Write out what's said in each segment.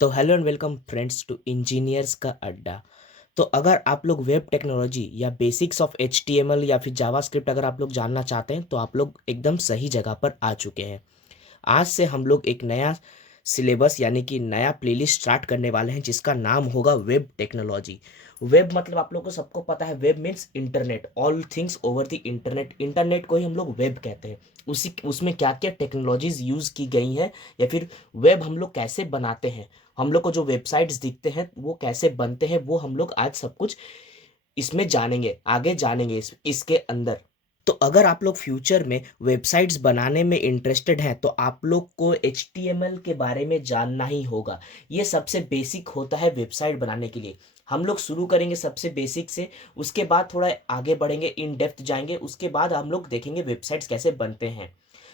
तो hello and welcome friends to engineers का अड्डा। तो अगर आप लोग वेब टेक्नोलॉजी या बेसिक्स ऑफ HTML या फिर जावास्क्रिप्ट अगर आप लोग जानना चाहते हैं तो आप लोग एकदम सही जगह पर आ चुके हैं। आज से हम लोग एक नया सिलेबस यानी कि नया प्लेलिस्ट स्टार्ट करने वाले हैं जिसका नाम होगा वेब टेक्नोलॉजी। वेब मतलब आप लोगों को सबको पता है, web means internet, all things over the internet. Internet को ही हम लोग वेब कहते हैं। उसी उसमें क्या क्या टेक्नोलॉजीज यूज की गई हैं या फिर वेब हम लोग कैसे बनाते हैं, हम लोग को जो वेबसाइट्स दिखते हैं वो कैसे बनते हैं, वो हम लोग आज सब कुछ इसमें जानेंगे, आगे जानेंगे इसके अंदर। तो अगर आप लोग फ्यूचर में वेबसाइट्स बनाने में इंटरेस्टेड हैं तो आप लोग को HTML के बारे में जानना ही होगा। ये सबसे बेसिक होता है वेबसाइट बनाने के लिए। हम लोग शुरू करेंगे सबसे बेसिक से, उसके बाद थोड़ा आगे बढ़ेंगे, इन डेप्थ जाएंगे, उसके बाद हम लोग देखेंगे वेबसाइट्स कैसे बनते हैं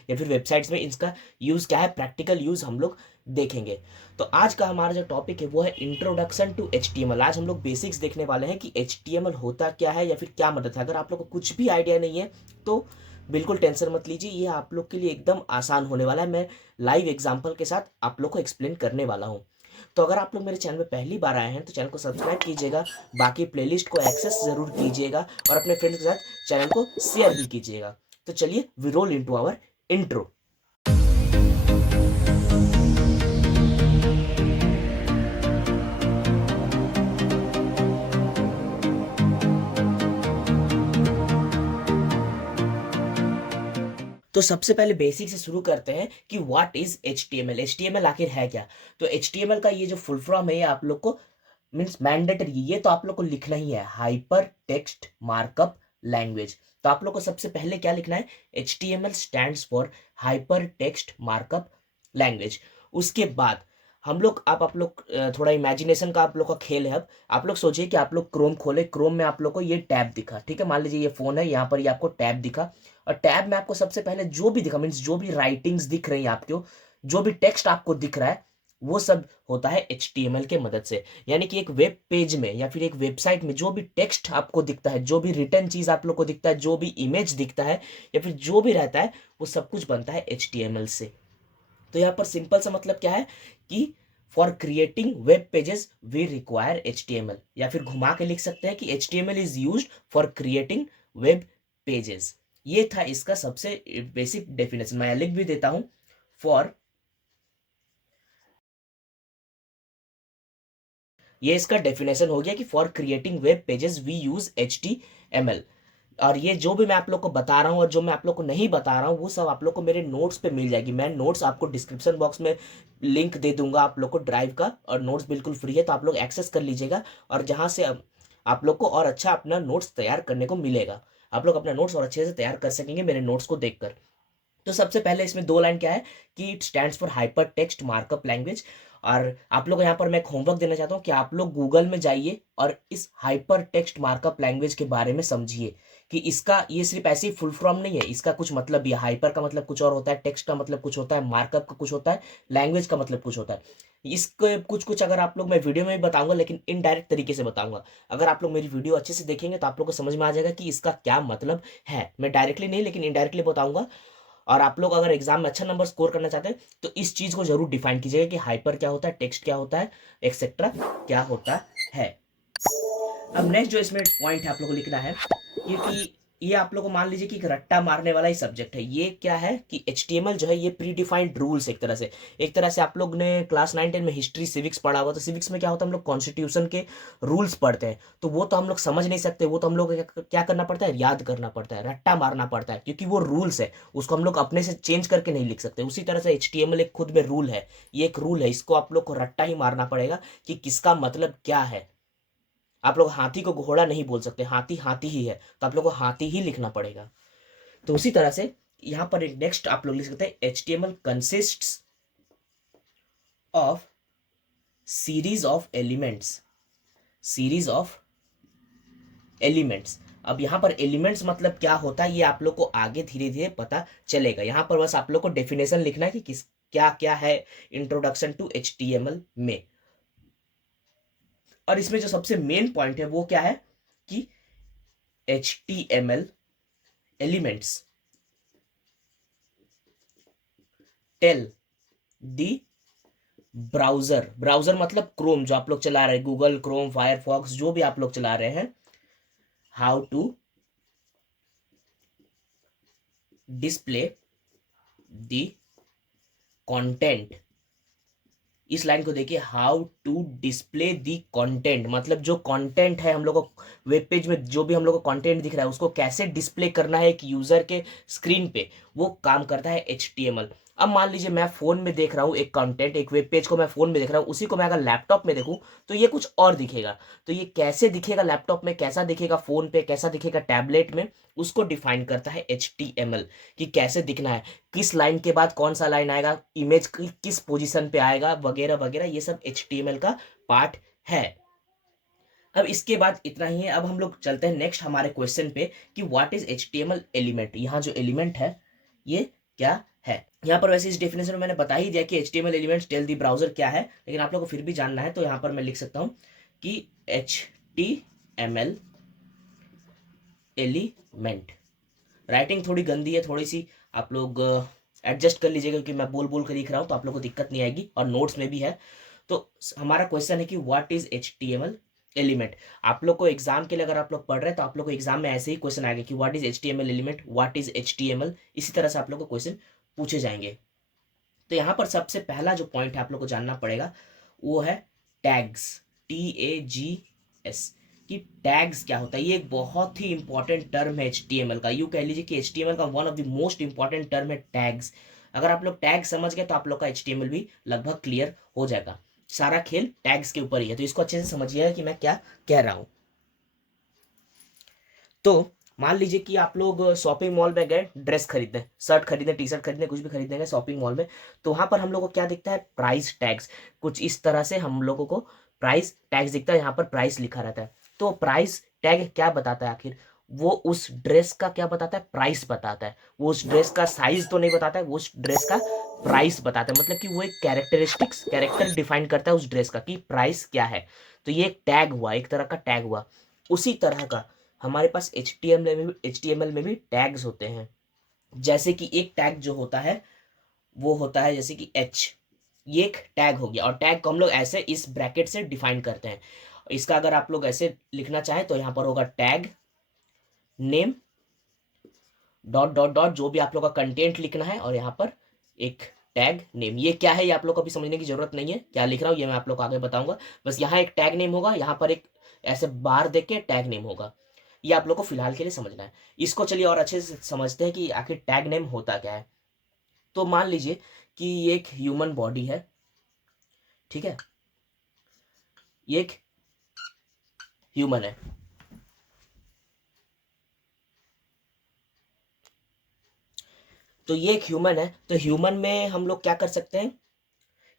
या फिर वेबसाइट्स में इसका यूज़ क्या है, प्रैक्टिकल यूज़ हम लोग देखेंगे। तो आज का हमारा जो टॉपिक है वो है इंट्रोडक्शन टू HTML। आज हम लोग बेसिक्स देखने वाले हैं कि HTML होता क्या है या फिर क्या मदद है। अगर आप लोग को कुछ भी आइडिया नहीं है तो बिल्कुल टेंशन मत लीजिए, ये आप लोग के लिए एकदम आसान होने वाला है। मैं लाइव एग्जांपल के साथ आप लोग को एक्सप्लेन करने वाला हूँ। तो अगर आप लोग मेरे चैनल में पहली बार आए हैं तो चैनल को सब्सक्राइब कीजिएगा, बाकी प्लेलिस्ट को एक्सेस जरूर कीजिएगा और अपने फ्रेंड्स के साथ चैनल को शेयर भी कीजिएगा। तो चलिए we roll into our intro. तो सबसे पहले बेसिक से शुरू करते हैं कि व्हाट इज HTML। HTML आखिर है क्या? तो HTML का ये जो फुल फॉर्म है ये आप लोग को मीन्स मैंडेटरी, ये तो आप लोग को लिखना ही है, हाइपर टेक्स्ट मार्कअप लैंग्वेज। तो आप लोग को सबसे पहले क्या लिखना है? HTML stands for hyper text markup language. उसके बाद हम लोग, आप लोग थोड़ा इमेजिनेशन का आप लोग का खेल है। अब आप लोग सोचिए कि आप लोग क्रोम खोले, क्रोम में आप लोग को ये टैब दिखा, ठीक है, मान लीजिए ये फोन है, यहाँ पर ये आपको टैब दिखा और टैब में आपको सबसे पहले जो भी दिखा मीन्स जो भी राइटिंग्स दिख रही है आपको, जो भी टेक्स्ट आपको दिख रहा है वो सब होता है HTML के मदद से। यानी कि एक वेब पेज में या फिर एक वेबसाइट में जो भी टेक्स्ट आपको दिखता है, जो भी रिटर्न चीज आप लोग को दिखता है, जो भी इमेज दिखता है या फिर जो भी रहता है, वो सब कुछ बनता है HTML से। तो यहाँ पर सिंपल सा मतलब क्या है कि for creating web pages we require HTML, या फिर घुमा के लिख सकते हैं कि HTML is used for creating web pages. ये था इसका सबसे बेसिक डेफिनेशन, मैं लिख भी देता हूं। फॉर, ये इसका डेफिनेशन हो गया कि for creating web pages we use HTML। और ये जो भी मैं आप लोग को बता रहा हूँ और जो मैं आप लोग को नहीं बता रहा हूँ वो सब आप लोग को मेरे नोट्स पे मिल जाएगी। मैं नोट्स आपको डिस्क्रिप्शन बॉक्स में लिंक दे दूंगा आप लोग को ड्राइव का, और नोट्स बिल्कुल फ्री है तो आप लोग एक्सेस कर लीजिएगा। और जहाँ से आप लोग को और अच्छा अपना नोट्स तैयार करने को मिलेगा, आप लोग अपना नोट्स और अच्छे से तैयार कर सकेंगे मेरे नोट्स को देखकर। तो सबसे पहले इसमें दो लाइन क्या है कि it stands for hyper text markup language. और आप लोग यहाँ पर मैं एक होमवर्क देना चाहता हूँ कि आप लोग गूगल में जाइए और इस हाइपर टेक्स्ट मार्कअप लैंग्वेज के बारे में समझिए कि इसका ये सिर्फ ऐसे ही फुल फॉर्म नहीं है, इसका कुछ मतलब भी है। हाइपर का मतलब कुछ और होता है, टेक्स्ट का मतलब कुछ होता है, मार्कअप का कुछ होता है, लैंग्वेज का मतलब कुछ होता है। इसको कुछ कुछ अगर आप लोग, मैं वीडियो में भी बताऊंगा लेकिन इनडायरेक्ट तरीके से बताऊंगा। अगर आप लोग मेरी वीडियो अच्छे से देखेंगे तो आप लोग को समझ में आ जाएगा कि इसका क्या मतलब है। मैं डायरेक्टली नहीं लेकिन इनडायरेक्टली बताऊंगा। और आप लोग अगर एग्जाम में अच्छा नंबर स्कोर करना चाहते हैं तो इस चीज को जरूर डिफाइन कीजिएगा कि हाइपर क्या होता है, टेक्स्ट क्या होता है, एक्सेट्रा क्या होता है। अब नेक्स्ट जो इसमें पॉइंट है आप लोगों को लिखना है, क्योंकि ये आप लोगों को मान लीजिए कि एक रट्टा मारने वाला ही सब्जेक्ट है। ये क्या है कि HTML जो है ये प्री डिफाइंड रूल्स, एक तरह से आप लोग ने क्लास 9 10 में हिस्ट्री सिविक्स पढ़ा हुआ, तो सिविक्स में क्या होता है हम लोग कॉन्स्टिट्यूशन के रूल्स पढ़ते हैं, तो वो तो हम लोग समझ नहीं सकते, वो तो हम लोग को क्या करना पड़ता है, याद करना पड़ता है, रट्टा मारना पड़ता है, क्योंकि वो रूल्स है, उसको हम लोग अपने से चेंज करके नहीं लिख सकते। उसी तरह से HTML एक खुद में रूल है, ये एक रूल है, इसको आप लोग को रट्टा ही मारना पड़ेगा कि किसका मतलब क्या है। आप लोग हाथी को घोड़ा नहीं बोल सकते, हाथी हाथी ही है, तो आप लोग को हाथी ही लिखना पड़ेगा। तो उसी तरह से यहां पर नेक्स्ट आप लोग लिख सकते हैं HTML consists of series of elements, series of elements. अब यहां पर एलिमेंट्स मतलब क्या होता है ये आप लोग को आगे धीरे धीरे पता चलेगा। यहां पर बस आप लोग को डेफिनेशन लिखना है कि किस क्या क्या है इंट्रोडक्शन टू HTML में। और इसमें जो सबसे मेन पॉइंट है वो क्या है कि HTML elements tell the browser, browser मतलब क्रोम, जो आप लोग चला रहे हैं, गूगल क्रोम, फायरफॉक्स, जो भी आप लोग चला रहे हैं। How to display the content, इस लाइन को देखिए, how to display the content, मतलब जो कंटेंट है हम लोग को वेब पेज में, जो भी हम लोग को कंटेंट दिख रहा है उसको कैसे डिस्प्ले करना है एक यूजर के स्क्रीन पे, वो काम करता है HTML। अब मान लीजिए मैं फोन में देख रहा हूँ एक कंटेंट, एक वेब पेज को मैं फोन में देख रहा हूँ, उसी को मैं अगर लैपटॉप में देखूँ तो ये कुछ और दिखेगा। तो ये कैसे दिखेगा लैपटॉप में, कैसा दिखेगा फोन पे, कैसा दिखेगा टैबलेट में, उसको डिफाइन करता है HTML, कि कैसे दिखना है, किस लाइन के बाद कौन सा लाइन आएगा, इमेज किस पोजीशन पे आएगा, वगैरह वगैरह, ये सब HTML का पार्ट है। अब इसके बाद इतना ही है। अब हम लोग चलते हैं नेक्स्ट हमारे क्वेश्चन पे कि व्हाट इज HTML एलिमेंट। यहाँ जो एलिमेंट है ये क्या है। यहाँ पर वैसे इस डेफिनेशन में मैंने बता ही दिया कि HTML elements tell the browser क्या है, लेकिन आप लोग को फिर भी जानना है तो यहाँ पर मैं लिख सकता हूँ कि HTML एलिमेंट। राइटिंग थोड़ी गंदी है थोड़ी सी, आप लोग एडजस्ट कर लीजिएगा, क्योंकि मैं बोल बोल कर लिख रहा हूँ तो आप लोग को दिक्कत नहीं आएगी, और नोट्स में भी है। तो हमारा क्वेश्चन है कि व्हाट इज HTML एलिमेंट। आप लोग को एग्जाम के लिए अगर आप लोग पढ़ रहे हैं तो आप लोग को एग्जाम में ऐसे ही क्वेश्चन आएगा कि what is HTML element, what is HTML, इसी तरह से आप लोग को क्वेश्चन पूछे जाएंगे। तो यहाँ पर सबसे पहला जो पॉइंट है आप लोग को जानना पड़ेगा वो है टैग्स, TAGS, कि टैग्स क्या होता है। ये एक बहुत ही इंपॉर्टेंट टर्म है HTML का, यूं कह लीजिए कि HTML का one of the most important term है टैग्स। अगर आप लोग टैग समझ गए तो आप लोग का HTML भी लगभग क्लियर हो जाएगा। सारा खेल टैग्स के ऊपर ही है, तो इसको अच्छे से समझिएगा कि मैं क्या कह रहा हूं। तो मान लीजिए कि आप लोग शॉपिंग मॉल में गए ड्रेस खरीदने, शर्ट खरीदने, टी शर्ट खरीदने, कुछ भी खरीदने गए शॉपिंग मॉल में, तो वहां पर हम लोग को क्या दिखता है, प्राइस टैग्स। कुछ इस तरह से हम लोगों को प्राइस टैग्स दिखता है, यहाँ पर प्राइस लिखा रहता है। तो प्राइस टैग क्या बताता है आखिर, वो उस ड्रेस का क्या बताता है, प्राइस बताता है। वो उस ड्रेस का साइज तो नहीं बताता है, वो उस ड्रेस का प्राइस बताता है, मतलब कि वो एक कैरेक्टरिस्टिक्स, कैरेक्टर डिफाइन करता है उस ड्रेस का कि प्राइस क्या है। तो ये एक टैग हुआ, एक तरह का टैग हुआ। उसी तरह का हमारे पास HTML में भी टैग्स होते हैं। जैसे कि एक टैग जो होता है वो होता है जैसे कि H, ये एक टैग हो गया, और टैग को हम लोग ऐसे इस ब्रैकेट से डिफाइन करते हैं। इसका अगर आप लोग ऐसे लिखना चाहें तो यहाँ पर होगा tag name dot dot dot, जो भी आप लोग का कंटेंट लिखना है, और यहाँ पर एक टैग नेम। ये क्या है ये आप लोग को अभी समझने की जरूरत नहीं है, क्या लिख रहा हूँ ये मैं आप लोग को आगे बताऊंगा। बस यहाँ एक टैग नेम होगा, यहाँ पर एक ऐसे बार देख के टैग नेम होगा। ये आप लोग को फिलहाल के लिए समझना है। इसको चलिए और अच्छे से समझते हैं कि आखिर टैग नेम होता क्या है। तो मान लीजिए कि ये एक ह्यूमन बॉडी है, ठीक है, ये एक ह्यूमन है। तो ये एक ह्यूमन है, तो ह्यूमन में हम लोग क्या कर सकते हैं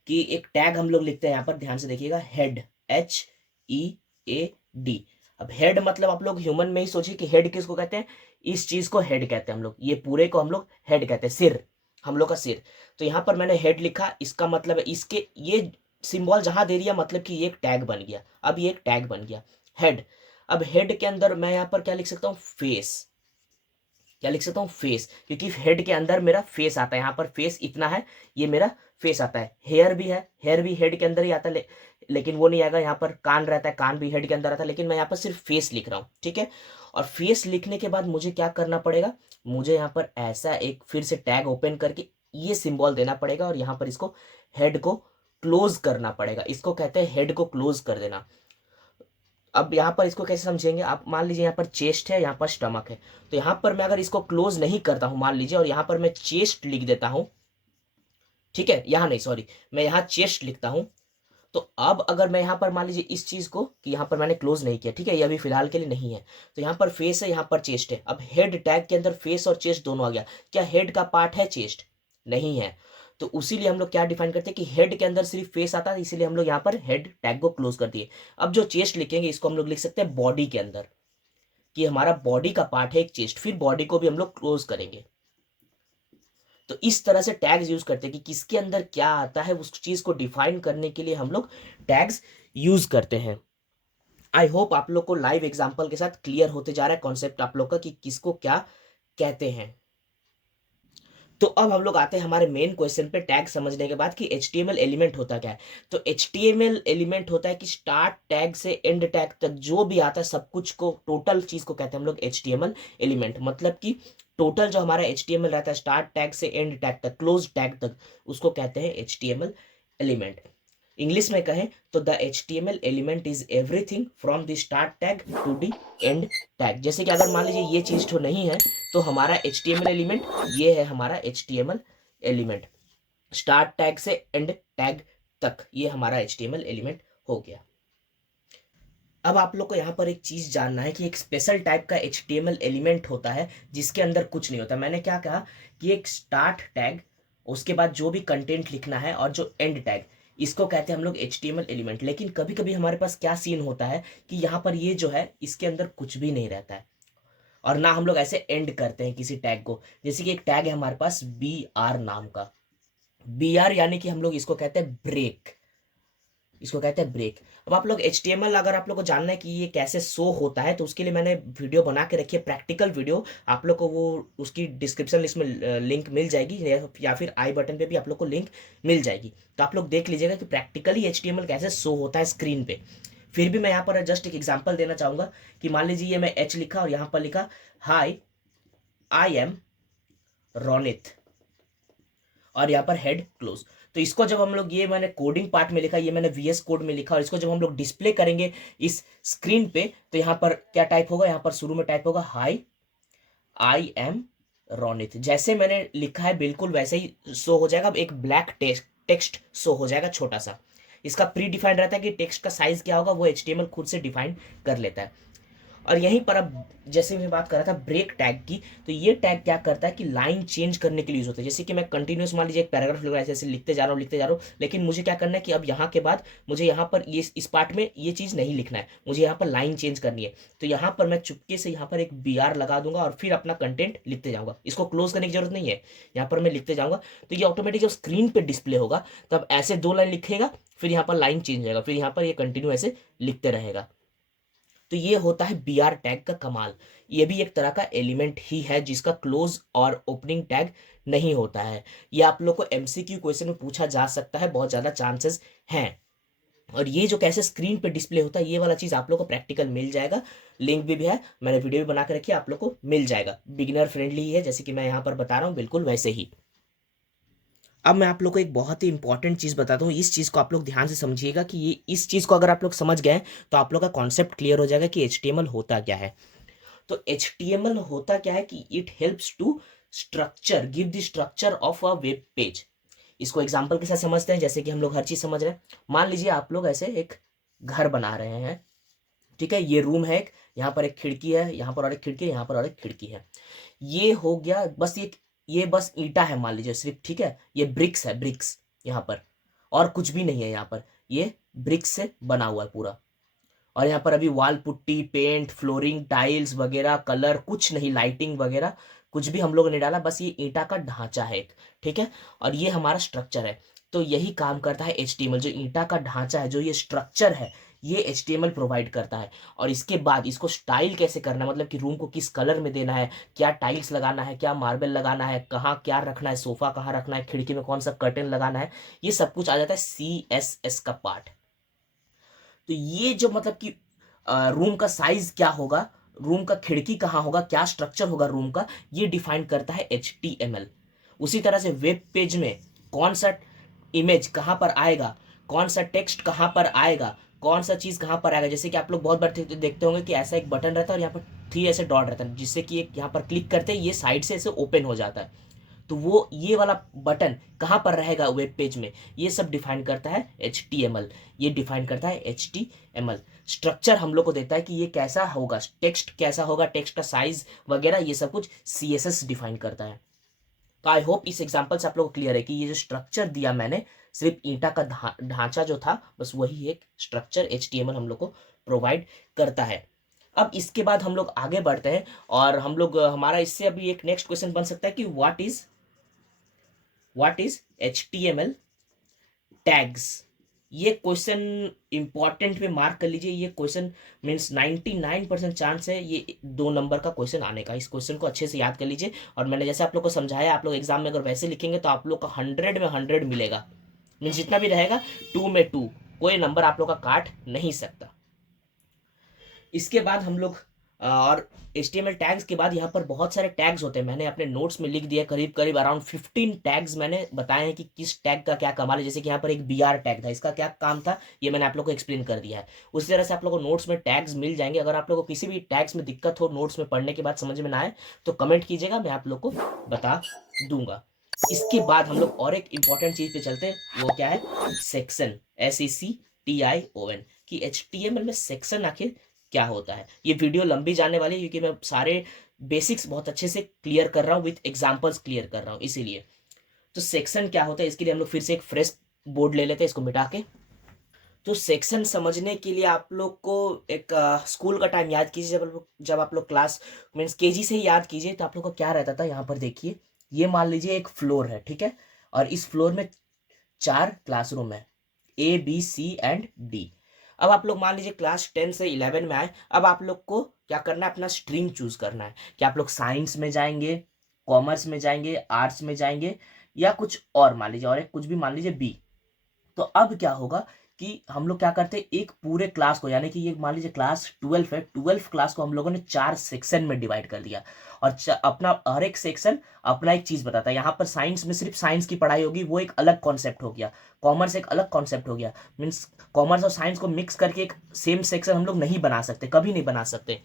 कि एक टैग हम लोग लिखते हैं, यहाँ पर ध्यान से देखिएगा, हेड, HEAD। अब हेड मतलब आप लोग ह्यूमन में ही सोचिए कि हेड किसको कहते हैं, इस चीज को हेड कहते हैं हम लोग, ये पूरे को हम लोग हेड कहते हैं, सिर, हम लोग का सिर। तो यहाँ पर मैंने हेड लिखा, इसका मतलब है इसके ये सिंबल जहां दे दिया, मतलब कि ये एक टैग बन गया। अब ये एक टैग बन गया हेड। अब हेड के अंदर मैं यहाँ पर क्या लिख सकता हूँ, फेस, क्या लिख सकता हूँ, फेस, क्योंकि हेड के अंदर मेरा फेस आता है, यहाँ पर फेस इतना है, ये मेरा फेस आता है। हेयर भी है, हेयर भी हेड के अंदर ही आता है, लेकिन वो नहीं आएगा। यहाँ पर कान रहता है, कान भी हेड के अंदर आता है, लेकिन मैं यहाँ पर सिर्फ फेस लिख रहा हूँ, ठीक है। और फेस लिखने के बाद मुझे क्या करना पड़ेगा, मुझे यहाँ पर ऐसा एक फिर से टैग ओपन करके ये सिंबल देना पड़ेगा, और यहाँ पर इसको हेड को क्लोज करना पड़ेगा, इसको कहते हैं हेड को क्लोज कर देना। अब यहाँ पर इसको कैसे समझेंगे, आप मान लीजिए यहाँ पर चेस्ट है, यहाँ पर स्टमक है, तो यहाँ पर मैं अगर इसको क्लोज नहीं करता हूँ मान लीजिए, और यहाँ पर मैं चेस्ट लिख देता हूँ, ठीक है, यहाँ नहीं सॉरी, मैं यहाँ चेस्ट लिखता हूँ। तो अब अगर मैं यहाँ पर मान लीजिए इस चीज को कि यहाँ पर मैंने क्लोज नहीं किया, ठीक है, ये अभी फिलहाल के लिए नहीं है, तो यहाँ पर फेस है, यहाँ पर चेस्ट है। अब हेड टैग के अंदर फेस और चेस्ट दोनों आ गया, क्या हेड का पार्ट है चेस्ट, नहीं है। तो उसीलिए हम लोग क्या डिफाइन करते हैं कि हेड के अंदर सिर्फ फेस आता है, इसीलिए हम लोग यहाँ पर हेड टैग को क्लोज कर दिए। अब जो चेस्ट लिखेंगे इसको हम लोग लिख सकते हैं बॉडी के अंदर, कि हमारा बॉडी का पार्ट है एक चेस्ट, फिर बॉडी को भी हम लोग क्लोज करेंगे। तो इस तरह से टैग्स यूज करते हैं कि किसके अंदर क्या आता है, उस चीज को डिफाइन करने के लिए हम लोग टैग्स यूज करते हैं। आई होप आप लोग को लाइव एग्जांपल के साथ क्लियर होते जा रहा है कॉन्सेप्ट आप लोग का कि किसको क्या कहते हैं। तो अब हम लोग आते हैं हमारे मेन क्वेश्चन पे, टैग समझने के बाद कि HTML एलिमेंट होता क्या है। तो HTML एलिमेंट होता है कि स्टार्ट टैग से एंड टैग तक जो भी आता है सब कुछ को, टोटल चीज को कहते हैं हम लोग HTML एलिमेंट। मतलब कि टोटल जो हमारा HTML रहता है स्टार्ट टैग से एंड टैग तक, क्लोज टैग तक, उसको कहते हैं HTML एलिमेंट। इंग्लिश में कहें तो the HTML element is everything from the start tag to the end tag. जैसे कि अगर मान लीजिए ये चीज तो नहीं है तो हमारा HTML एलिमेंट ये है, हमारा HTML एलिमेंट स्टार्ट टैग से एंड टैग तक, ये हमारा HTML एलिमेंट हो गया। अब आप लोग को यहाँ पर एक चीज जानना है कि एक स्पेशल टाइप का HTML एलिमेंट होता है जिसके अंदर कुछ नहीं होता। मैंने क्या कहा कि एक स्टार्ट टैग, उसके बाद जो भी कंटेंट लिखना है, और जो एंड टैग, इसको कहते हैं हम लोग HTML एलिमेंट। लेकिन कभी कभी हमारे पास क्या सीन होता है कि यहाँ पर ये जो है इसके अंदर कुछ भी नहीं रहता है, और ना हम लोग ऐसे एंड करते हैं किसी टैग को। जैसे कि एक टैग है हमारे पास BR नाम का, BR यानी कि हम लोग इसको कहते हैं ब्रेक, इसको कहते हैं ब्रेक। अब आप लोग HTML अगर आप लोग को जानना है कि ये कैसे शो होता है तो उसके लिए मैंने वीडियो बना के रखी है, प्रैक्टिकल वीडियो। आप लोग को वो उसकी डिस्क्रिप्शन लिस्ट में लिंक मिल जाएगी, या फिर आई बटन पे भी आप लोग को लिंक मिल जाएगी। तो आप लोग देख लीजिएगा कि प्रैक्टिकली HTML कैसे शो होता है स्क्रीन पे। फिर भी मैं यहाँ पर जस्ट एक एग्जाम्पल देना चाहूंगा कि मान लीजिए ये मैं H लिखा और यहाँ पर लिखा हाई आई एम रोनित, और यहाँ पर हेड क्लोज। तो इसको जब हम लोग, ये मैंने कोडिंग पार्ट में लिखा, ये मैंने VS कोड में लिखा, और इसको जब हम लोग डिस्प्ले करेंगे इस स्क्रीन पे तो यहाँ पर क्या टाइप होगा, यहाँ पर शुरू में टाइप होगा हाई आई एम रोनित। जैसे मैंने लिखा है बिल्कुल वैसे ही शो हो जाएगा। अब एक ब्लैक टेक्स्ट शो हो जाएगा छोटा सा। इसका प्री डिफाइंड रहता है कि टेक्स्ट का साइज क्या होगा, वो HTML खुद से डिफाइन कर लेता है। और यहीं पर अब जैसे मैं बात कर रहा था ब्रेक टैग की, तो ये टैग क्या करता है कि लाइन चेंज करने के लिए यूज होता है। जैसे कि मैं कंटिन्यूस मान लीजिए एक पैराग्राफ लिख रहा है, ऐसे लिखते जा रहा हूँ लिखते जा रहा हूँ, लेकिन मुझे क्या करना है कि अब यहाँ के बाद मुझे यहाँ पर ये इस पार्ट में ये चीज़ नहीं लिखना है, मुझे यहाँ पर लाइन चेंज करनी है। तो यहाँ पर मैं चुपके से यहाँ पर एक BR लगा दूंगा और फिर अपना कंटेंट लिखते जाऊंगा। इसको क्लोज करने की जरूरत नहीं है, यहाँ पर मैं लिखते जाऊंगा। तो ये ऑटोमेटिक जब स्क्रीन पर डिस्प्ले होगा तब ऐसे 2 लाइन लिखेगा, फिर यहाँ पर लाइन चेंज जाएगा, फिर यहाँ पर ये कंटिन्यू ऐसे लिखते रहेगा। तो ये होता है BR टैग का कमाल। ये भी एक तरह का एलिमेंट ही है जिसका क्लोज और ओपनिंग टैग नहीं होता है। ये आप लोग को MCQ क्वेश्चन में पूछा जा सकता है, बहुत ज्यादा चांसेस हैं। और ये जो कैसे स्क्रीन पे डिस्प्ले होता है ये वाला चीज आप लोग को प्रैक्टिकल मिल जाएगा, लिंक भी है, मैंने वीडियो भी बना के रखी है, आप लोग को मिल जाएगा। बिगिनर फ्रेंडली है, जैसे कि मैं यहाँ पर बता रहा हूँ बिल्कुल वैसे ही। अब मैं आप लोग को एक बहुत ही इंपॉर्टेंट चीज बताता हूँ, इस चीज को आप लोग ध्यान से समझिएगा कि ये इस चीज को अगर आप लोग समझ गए तो आप लोग का कॉन्सेप्ट क्लियर हो जाएगा कि HTML होता क्या है। तो HTML होता क्या है कि it helps to structure, give the structure of a web page. इसको एग्जांपल के साथ समझते हैं, जैसे कि हम लोग हर चीज समझ रहे हैं। मान लीजिए आप लोग ऐसे एक घर बना रहे हैं, ठीक है, ये रूम है एक, यहाँ पर एक खिड़की है, यहाँ पर और एक खिड़की है, यहाँ पर और एक खिड़की है। ये हो गया बस, ये बस ईंटा है मान लीजिए सिर्फ, ठीक है, ये ब्रिक्स है, ब्रिक्स यहाँ पर, और कुछ भी नहीं है यहाँ पर, ये ब्रिक्स से बना हुआ है पूरा। और यहाँ पर अभी wall putty, paint, flooring, tiles वगैरह, कलर कुछ नहीं, लाइटिंग वगैरह कुछ भी हम लोग ने डाला, बस ये ईंटा का ढांचा है एक, ठीक है, और ये हमारा स्ट्रक्चर है। तो यही काम करता है HTML, जो ईंटा का ढांचा है, जो ये स्ट्रक्चर है, ये HTML प्रोवाइड करता है। और इसके बाद इसको स्टाइल कैसे करना है, मतलब कि रूम को किस कलर में देना है, क्या टाइल्स लगाना है, क्या मार्बल लगाना है, कहाँ क्या रखना है, सोफा कहाँ रखना है, खिड़की में कौन सा कर्टेन लगाना है, ये सब कुछ आ जाता है CSS का पार्ट। तो ये जो मतलब कि रूम का साइज क्या होगा, रूम का खिड़की कहाँ होगा, क्या स्ट्रक्चर होगा रूम का, ये डिफाइन करता है HTML। उसी तरह से वेब पेज में कौन सा इमेज कहाँ पर आएगा, कौन सा टेक्स्ट कहाँ पर आएगा, कौन सा चीज कहाँ पर आएगा। जैसे कि आप लोग बहुत बार देखते होंगे कि ऐसा एक बटन रहता है और यहाँ पर 3 ऐसे डॉट रहता है, जिससे कि एक यहाँ पर क्लिक करते ही ये साइड से ऐसे ओपन हो जाता है। तो वो ये वाला बटन कहाँ पर रहेगा वेब पेज में, ये सब डिफाइन करता है HTML। ये डिफाइन करता है HTML। स्ट्रक्चर हम लोग को देता है कि ये कैसा होगा, टेक्स्ट कैसा होगा, टेक्स्ट का साइज वगैरह, ये सब कुछ CSS डिफाइन करता है। तो आई होप इस एग्जांपल से आप लोग को क्लियर है कि ये जो स्ट्रक्चर दिया मैंने, सिर्फ ईंटा का ढांचा जो था, बस वही एक स्ट्रक्चर HTML हम लोग को प्रोवाइड करता है। अब इसके बाद हम लोग आगे बढ़ते हैं, और हम लोग हमारा इससे अभी एक नेक्स्ट क्वेश्चन बन सकता है कि व्हाट इज HTML टैग्स। ये क्वेश्चन इंपॉर्टेंट में मार्क कर लीजिए, ये क्वेश्चन मीन्स 99% चांस है ये 2 नंबर का क्वेश्चन आने का। इस क्वेश्चन को अच्छे से याद कर लीजिए, और मैंने जैसे आप लोग को समझाया, आप लोग एग्जाम में अगर वैसे लिखेंगे तो आप लोग को 100 में 100 मिलेगा। मीन्स जितना भी रहेगा 2 में 2, कोई नंबर आप लोग का काट नहीं सकता। इसके बाद हम लोग और HTML टैग्स के बाद यहाँ पर बहुत सारे टैग्स होते हैं, मैंने अपने नोट्स में लिख दिया, करीब करीब अराउंड 15 टैग्स मैंने बताए हैं कि किस टैग का क्या कमाल है। जैसे कि यहाँ पर एक BR टैग था, इसका क्या काम था ये मैंने आप लोग को एक्सप्लेन कर दिया है। उसी तरह से आप लोग को नोट्स में टैग्स मिल जाएंगे। अगर आप लोग को किसी भी टैग्स में दिक्कत हो, नोट्स में पढ़ने के बाद समझ में ना आए, तो कमेंट कीजिएगा, मैं आप लोग को बता दूंगा। इसके बाद हम लोग और एक इंपॉर्टेंट चीज पे चलते हैं, वो क्या है, सेक्शन, SECTION, कि HTML में सेक्शन आखिर क्या होता है। ये वीडियो लंबी जाने वाली है क्योंकि मैं सारे बेसिक्स बहुत अच्छे से क्लियर कर रहा हूँ, विथ एग्जांपल्स क्लियर कर रहा हूँ इसीलिए। तो सेक्शन क्या होता है इसके लिए हम लोग फिर से एक फ्रेश बोर्ड ले लेते हैं, इसको मिटा के। तो सेक्शन समझने के लिए आप लोग को एक स्कूल का टाइम याद कीजिए, जब आप लोग क्लास मीन्स KG से ही याद कीजिए, तो आप लोग को क्या रहता था। यहाँ पर देखिए, ये मान लीजिए एक फ्लोर है, ठीक है, और इस फ्लोर में 4 क्लासरूम है, A B C and D। अब आप लोग मान लीजिए क्लास 10 से 11 में आए, अब आप लोग को क्या करना है, अपना स्ट्रीम चूज करना है कि आप लोग साइंस में जाएंगे, कॉमर्स में जाएंगे, आर्ट्स में जाएंगे, या कुछ और मान लीजिए, और एक कुछ भी मान लीजिए B। तो अब क्या होगा कि हम लोग क्या करते हैं, एक पूरे क्लास को, यानी कि ये मान लीजिए क्लास 12 है, 12 क्लास को हम लोगों ने 4 सेक्शन में डिवाइड कर दिया, और अपना हर एक सेक्शन अपना एक चीज बताता है। यहाँ पर साइंस में सिर्फ साइंस की पढ़ाई होगी, वो एक अलग कॉन्सेप्ट हो गया। कॉमर्स एक अलग कॉन्सेप्ट हो गया, मीन्स कॉमर्स और साइंस को मिक्स करके एक सेम सेक्शन हम लोग नहीं बना सकते, कभी नहीं बना सकते।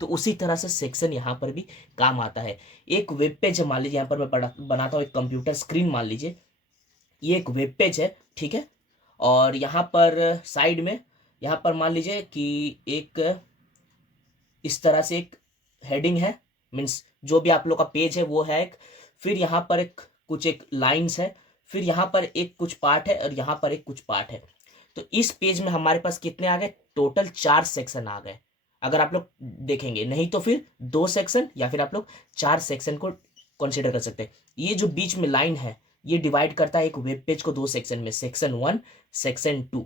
तो उसी तरह से सेक्शन यहाँ पर भी काम आता है। एक वेब पेज मान लीजिए, यहाँ पर मैं बनाता हूँ एक कंप्यूटर स्क्रीन मान लीजिए, ये एक वेब पेज है, ठीक है, और यहाँ पर साइड में, यहाँ पर मान लीजिए कि एक इस तरह से एक हेडिंग है, मीन्स जो भी आप लोग का पेज है वो है एक, फिर यहाँ पर एक लाइंस है, फिर यहाँ पर एक कुछ पार्ट है, और यहाँ पर एक कुछ पार्ट है। तो इस पेज में हमारे पास कितने आ गए, टोटल 4 सेक्शन आ गए। अगर आप लोग देखेंगे, नहीं तो फिर 2 सेक्शन, या फिर आप लोग 4 सेक्शन को कंसिडर कर सकते हैं। ये जो बीच में लाइन है, ये डिवाइड करता है एक वेब पेज को 2 सेक्शन में, सेक्शन 1, सेक्शन 2।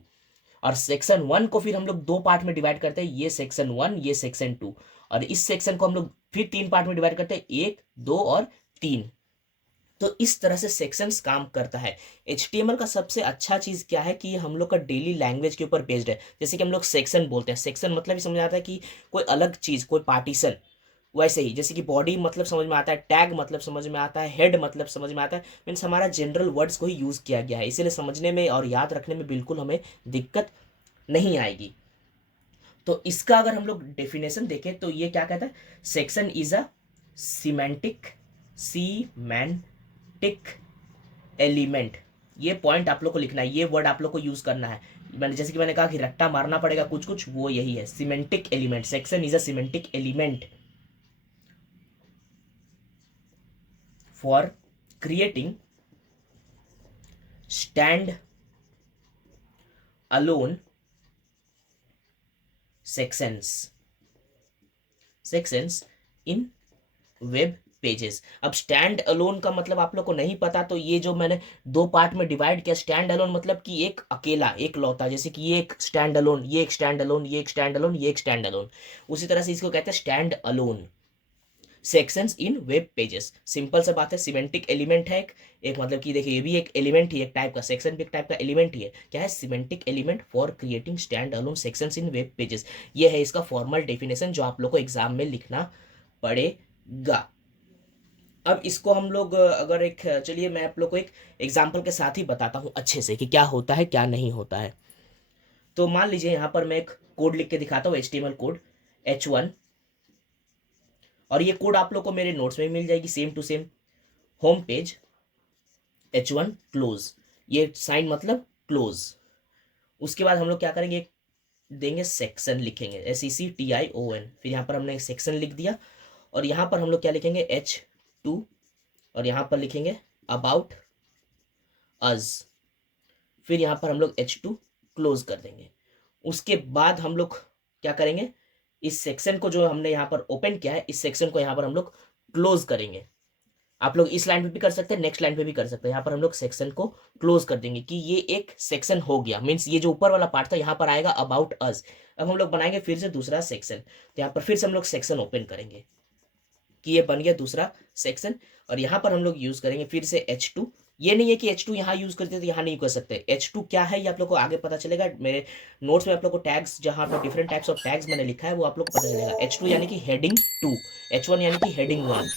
और सेक्शन 1 को फिर हम लोग 2 पार्ट में डिवाइड करते हैं, ये सेक्शन 1, ये सेक्शन 2। और इस सेक्शन को हम लोग फिर 3 पार्ट में डिवाइड करते हैं, 1, 2 और 3। तो इस तरह से सेक्शंस काम करता है। HTML का सबसे अच्छा चीज क्या है कि हम लोग का डेली लैंग्वेज के ऊपर बेस्ड है। जैसे कि हम लोग सेक्शन बोलते हैं, सेक्शन मतलब ही समझ आता है कि कोई अलग चीज, कोई पार्टीशन। वैसे ही जैसे कि बॉडी मतलब समझ में आता है, टैग मतलब समझ में आता है, हेड मतलब समझ में आता है, मीन्स हमारा जनरल वर्ड्स को ही यूज किया गया है, इसीलिए समझने में और याद रखने में बिल्कुल हमें दिक्कत नहीं आएगी। तो इसका अगर हम लोग डेफिनेशन देखें तो ये क्या कहता है, section is a semantic semantic element. ये पॉइंट आप लोग को लिखना है, ये वर्ड आप लोग को यूज करना है। मैंने जैसे कि मैंने कहा कि रट्टा मारना पड़ेगा कुछ कुछ, वो यही है, semantic element. Section is a semantic element for creating stand alone sections sections in web pages. अब स्टैंड अलोन का मतलब आप लोग को नहीं पता, तो ये जो मैंने 2 पार्ट में डिवाइड किया, स्टैंड अलोन मतलब कि एक अकेला, एक लौता, जैसे कि ये एक स्टैंड अलोन, ये एक स्टैंड अलोन, ये एक स्टैंड अलोन, ये एक स्टैंड अलोन। उसी तरह से इसको कहते हैं स्टैंड अलोन सेक्शंस इन वेब पेजेस। सिंपल सा बात है, सिमेंटिक एलिमेंट है एक मतलब कि देखिए, ये भी एक एलिमेंट ही, एक टाइप का सेक्शन भी एक टाइप का एलिमेंट ही है। क्या है, semantic element for creating stand alone sections in web pages. ये है इसका फॉर्मल डेफिनेशन जो आप लोग को एग्जाम में लिखना पड़ेगा। अब इसको हम लोग अगर एक, चलिए मैं आप लोग को एक एग्जाम्पल के साथ ही बताता हूँ अच्छे से कि क्या होता है क्या नहीं होता है। तो मान लीजिए यहाँ पर मैं एक कोड लिख के दिखाता हूँ, HTML कोड H1, और ये कोड आप लोग को मेरे नोट्स में मिल जाएगी same to same. Home page H1 close, ये साइन मतलब क्लोज। उसके बाद हम लोग क्या करेंगे, एक देंगे सेक्शन, लिखेंगे SECTION, फिर यहाँ पर हमने एक सेक्शन लिख दिया, और यहाँ पर हम लोग क्या लिखेंगे, H2, और यहाँ पर लिखेंगे अबाउट अस, फिर यहाँ पर हम लोग H2 क्लोज कर देंगे। उसके बाद हम लोग क्या करेंगे, इस सेक्शन को जो हमने यहाँ पर ओपन किया है, इस सेक्शन को यहाँ पर हम लोग क्लोज करेंगे। आप लोग इस लाइन पे भी कर सकते हैं, नेक्स्ट लाइन पे भी कर सकते हैं। यहाँ पर हम लोग सेक्शन को क्लोज कर देंगे कि ये एक सेक्शन हो गया, मीन्स ये जो ऊपर वाला पार्ट था यहाँ पर आएगा अबाउट अस। अब हम लोग बनाएंगे फिर से दूसरा सेक्शन, तो यहाँ पर फिर से हम लोग सेक्शन ओपन करेंगे कि ये बन गया दूसरा सेक्शन। और यहाँ पर हम लोग यूज करेंगे फिर से H2। ये नहीं है कि H2 यहाँ यूज करते तो यहाँ नहीं कर सकते। H2 क्या है ये आप लोग को आगे पता चलेगा, मेरे नोट्स में आप लोग को टैग्स, जहाँ पर डिफरेंट टाइप्स ऑफ टैग्स मैंने लिखा है वो आप लोग को पता चलेगा। H2 यानी कि हेडिंग 2, H1 यानी कि हेडिंग 1।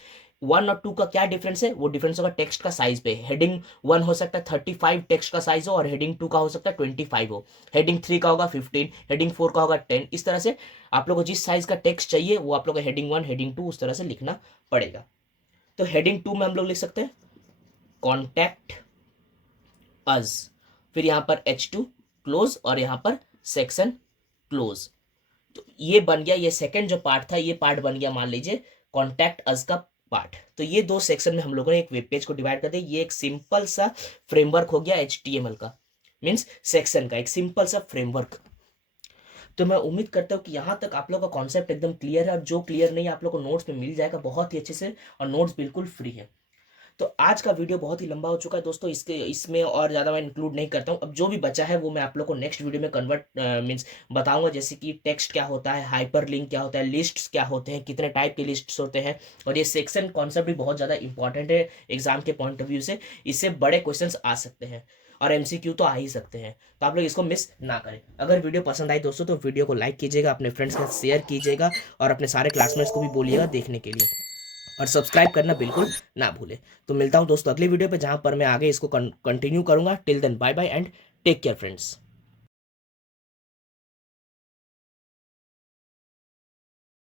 1 और 2 का क्या डिफरेंस है, वो डिफरेंस होगा टेक्स्ट का साइज पे। हेडिंग 1 हो सकता है 35 टेक्स्ट का साइज हो, और हेडिंग 2 का हो सकता है 25 हो। हेडिंग 3 का होगा 15, हेडिंग 4 का होगा 10। इस तरह से आप लोग को जिस साइज का टेक्स्ट चाहिए वो आप लोग को हेडिंग 1 हेडिंग 2 उस तरह से लिखना पड़ेगा। तो हेडिंग 2 में हम लोग लिख सकते हैं कॉन्टैक्ट अस, फिर यहां पर H2 क्लोज और यहां पर सेक्शन क्लोज। तो ये बन गया, ये सेकंड जो पार्ट था ये पार्ट बन गया मान लीजिए कॉन्टैक्ट अस का पार्ट। तो ये दो सेक्शन में हम लोगों ने एक वेब पेज को डिवाइड कर दिया। ये एक सिंपल सा फ्रेमवर्क हो गया HTML का, मीन्स सेक्शन का एक सिंपल सा फ्रेमवर्क। तो मैं उम्मीद करता हूँ कि यहाँ तक आप लोग का कॉन्सेप्ट एकदम क्लियर है, और जो क्लियर नहीं है आप लोग को नोट्स में मिल जाएगा बहुत ही अच्छे से, और नोट्स बिल्कुल फ्री है। तो आज का वीडियो बहुत ही लंबा हो चुका है दोस्तों, इसमें और ज़्यादा मैं इंक्लूड नहीं करता हूँ। अब जो भी बचा है वो मैं आप लोग को नेक्स्ट वीडियो में कन्वर्ट मीन्स बताऊंगा, जैसे कि टेक्स्ट क्या होता है, हाइपर लिंक क्या होता है, लिस्ट्स क्या होते हैं, कितने टाइप के लिस्ट्स होते हैं। और ये सेक्शन कॉन्सेप्ट भी बहुत ज़्यादा इंपॉर्टेंट है एग्जाम के पॉइंट ऑफ व्यू से। इससे बड़े क्वेश्चंस आ सकते हैं और MCQ तो आ ही सकते हैं, तो आप लोग इसको मिस ना करें। अगर वीडियो पसंद आई दोस्तों तो वीडियो को लाइक कीजिएगा, अपने फ्रेंड्स के साथ शेयर कीजिएगा, और अपने सारे क्लासमेट्स को भी बोलिएगा देखने के लिए, और सब्सक्राइब करना बिल्कुल ना भूले। तो मिलता हूं दोस्तों अगली वीडियो पे, जहां पर मैं आगे इसको कंटिन्यू करूंगा। Till then bye bye and take care friends.